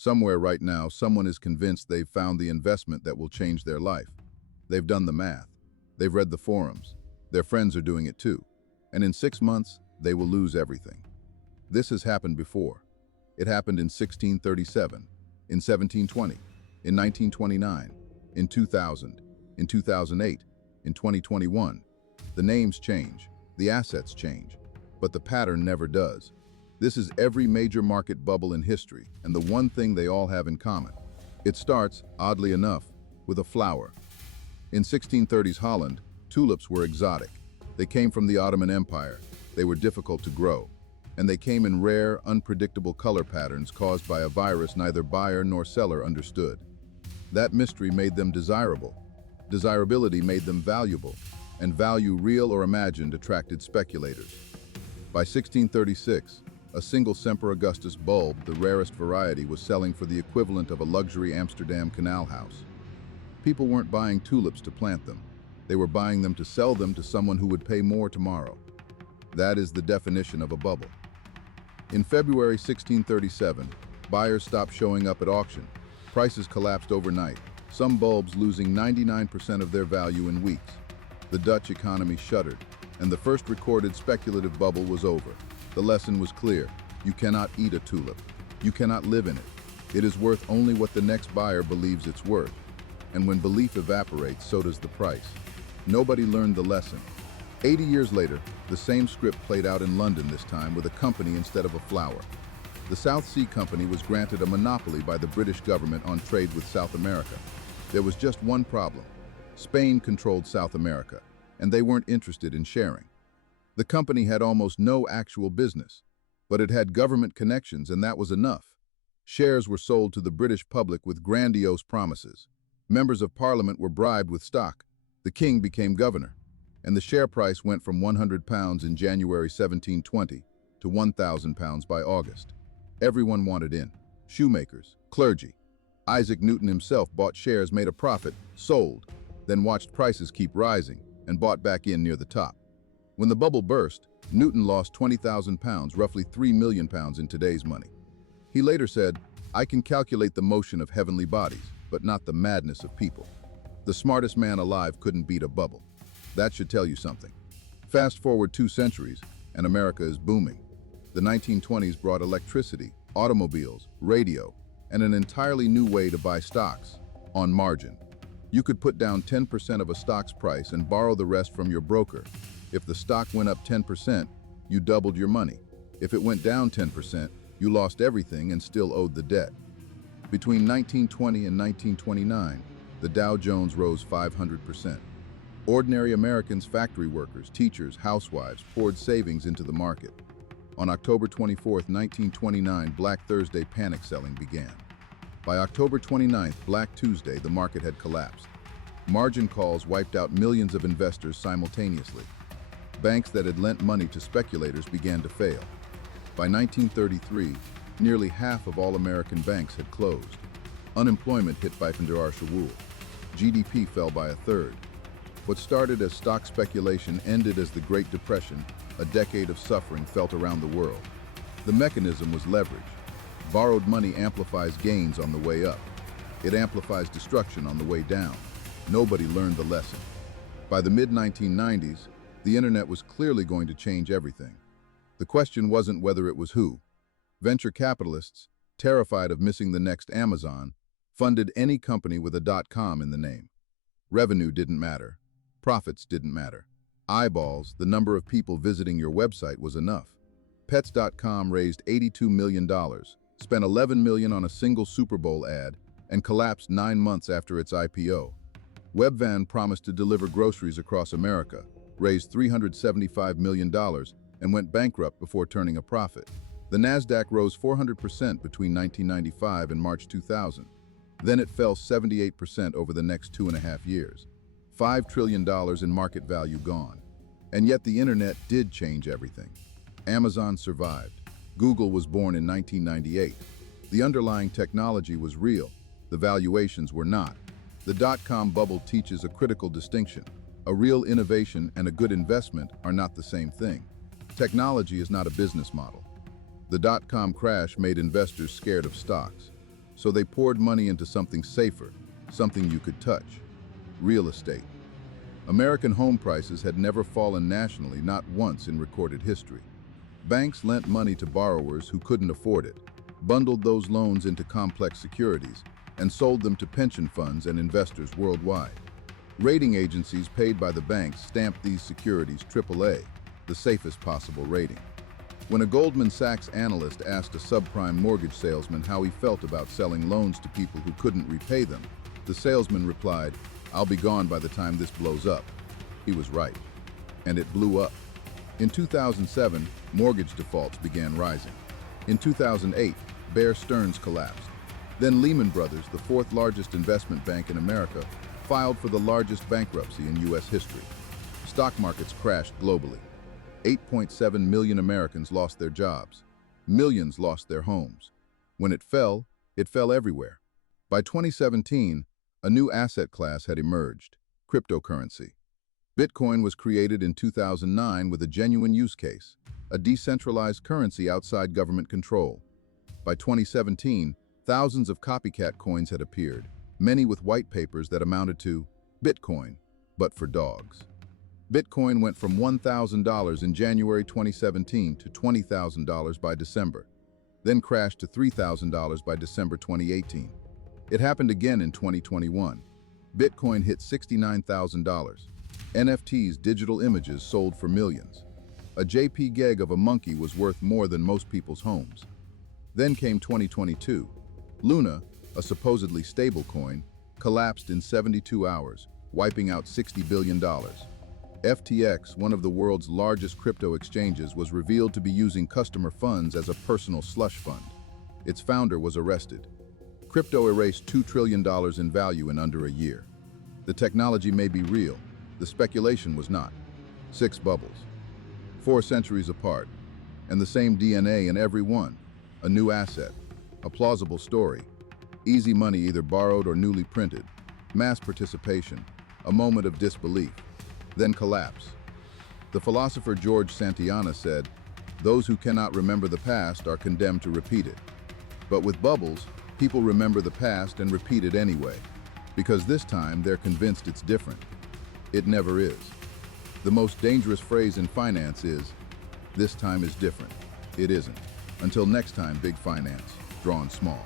Somewhere right now, someone is convinced they've found the investment that will change their life. They've done the math. They've read the forums. Their friends are doing it too. And in 6 months, they will lose everything. This has happened before. It happened in 1637, in 1720, in 1929, in 2000, in 2008, in 2021. The names change, the assets change, but the pattern never does. This is every major market bubble in history, and the one thing they all have in common. It starts, oddly enough, with a flower. In 1630s Holland, tulips were exotic. They came from the Ottoman Empire. They were difficult to grow. And they came in rare, unpredictable color patterns caused by a virus neither buyer nor seller understood. That mystery made them desirable. Desirability made them valuable, and value, real or imagined, attracted speculators. By 1636, a single Semper Augustus bulb, the rarest variety, was selling for the equivalent of a luxury Amsterdam canal house. People weren't buying tulips to plant them. They were buying them to sell them to someone who would pay more tomorrow. That is the definition of a bubble. In February 1637, buyers stopped showing up at auction. Prices collapsed overnight, some bulbs losing 99% of their value in weeks. The Dutch economy shuddered, and the first recorded speculative bubble was over. The lesson was clear. You cannot eat a tulip. You cannot live in it. It is worth only what the next buyer believes it's worth. And when belief evaporates, so does the price. Nobody learned the lesson. 80 years later, the same script played out in London, this time with a company instead of a flower. The South Sea Company was granted a monopoly by the British government on trade with South America. There was just one problem. Spain controlled South America, and they weren't interested in sharing. The company had almost no actual business, but it had government connections, and that was enough. Shares were sold to the British public with grandiose promises. Members of Parliament were bribed with stock. The king became governor, and the share price went from £100 in January 1720 to £1,000 by August. Everyone wanted in. Shoemakers, clergy. Isaac Newton himself bought shares, made a profit, sold, then watched prices keep rising, and bought back in near the top. When the bubble burst, Newton lost £20,000, roughly £3 million in today's money. He later said, "I can calculate the motion of heavenly bodies, but not the madness of people." The smartest man alive couldn't beat a bubble. That should tell you something. Fast forward 2 centuries, and America is booming. The 1920s brought electricity, automobiles, radio, and an entirely new way to buy stocks, on margin. You could put down 10% of a stock's price and borrow the rest from your broker. If the stock went up 10%, you doubled your money. If it went down 10%, you lost everything and still owed the debt. Between 1920 and 1929, the Dow Jones rose 500%. Ordinary Americans, factory workers, teachers, housewives, poured savings into the market. On October 24, 1929, Black Thursday panic selling began. By October 29, Black Tuesday, the market had collapsed. Margin calls wiped out millions of investors simultaneously. Banks that had lent money to speculators began to fail. By 1933, nearly half of all American banks had closed. Unemployment hit Bipender Shawool. GDP fell by a third. What started as stock speculation ended as the Great Depression, a decade of suffering felt around the world. The mechanism was leverage. Borrowed money amplifies gains on the way up. It amplifies destruction on the way down. Nobody learned the lesson. By the mid-1990s, the internet was clearly going to change everything. The question wasn't whether, it was who. Venture capitalists, terrified of missing the next Amazon, funded any company with a .com in the name. Revenue didn't matter. Profits didn't matter. Eyeballs, the number of people visiting your website, was enough. Pets.com raised $82 million, spent $11 million on a single Super Bowl ad, and collapsed 9 months after its IPO. Webvan promised to deliver groceries across America, raised $375 million, and went bankrupt before turning a profit. The Nasdaq rose 400% between 1995 and March 2000. Then it fell 78% over the next 2.5 years. $5 trillion in market value gone. And yet the internet did change everything. Amazon survived. Google was born in 1998. The underlying technology was real. The valuations were not. The dot-com bubble teaches a critical distinction. A real innovation and a good investment are not the same thing. Technology is not a business model. The dot-com crash made investors scared of stocks. So they poured money into something safer, something you could touch: real estate. American home prices had never fallen nationally, not once in recorded history. Banks lent money to borrowers who couldn't afford it, bundled those loans into complex securities, and sold them to pension funds and investors worldwide. Rating agencies paid by the banks stamped these securities AAA, the safest possible rating. When a Goldman Sachs analyst asked a subprime mortgage salesman how he felt about selling loans to people who couldn't repay them, the salesman replied, "I'll be gone by the time this blows up." He was right. And it blew up. In 2007, mortgage defaults began rising. In 2008, Bear Stearns collapsed. Then Lehman Brothers, the fourth largest investment bank in America, filed for the largest bankruptcy in U.S. history. Stock markets crashed globally. 8.7 million Americans lost their jobs. Millions lost their homes. When it fell everywhere. By 2017, a new asset class had emerged: cryptocurrency. Bitcoin was created in 2009 with a genuine use case: a decentralized currency outside government control. By 2017, thousands of copycat coins had appeared, many with white papers that amounted to Bitcoin, but for dogs. Bitcoin went from $1,000 in January 2017 to $20,000 by December, then crashed to $3,000 by December 2018. It happened again in 2021. Bitcoin hit $69,000. NFTs, digital images, sold for millions. A JPEG of a monkey was worth more than most people's homes. Then came 2022. Luna, a supposedly stable coin, collapsed in 72 hours, wiping out $60 billion. FTX, one of the world's largest crypto exchanges, was revealed to be using customer funds as a personal slush fund. Its founder was arrested. Crypto erased $2 trillion in value in under a year. The technology may be real. The speculation was not. 6 bubbles, 4 centuries apart, and the same DNA in every one. A new asset, a plausible story. Easy money either borrowed or newly printed. Mass participation, a moment of disbelief. Then collapse. The philosopher George Santayana said, "Those who cannot remember the past are condemned to repeat it." But with bubbles, people remember the past and repeat it anyway, because this time they're convinced it's different. It never is. The most dangerous phrase in finance is, "This time is different." It isn't. Until next time, big finance, drawn small.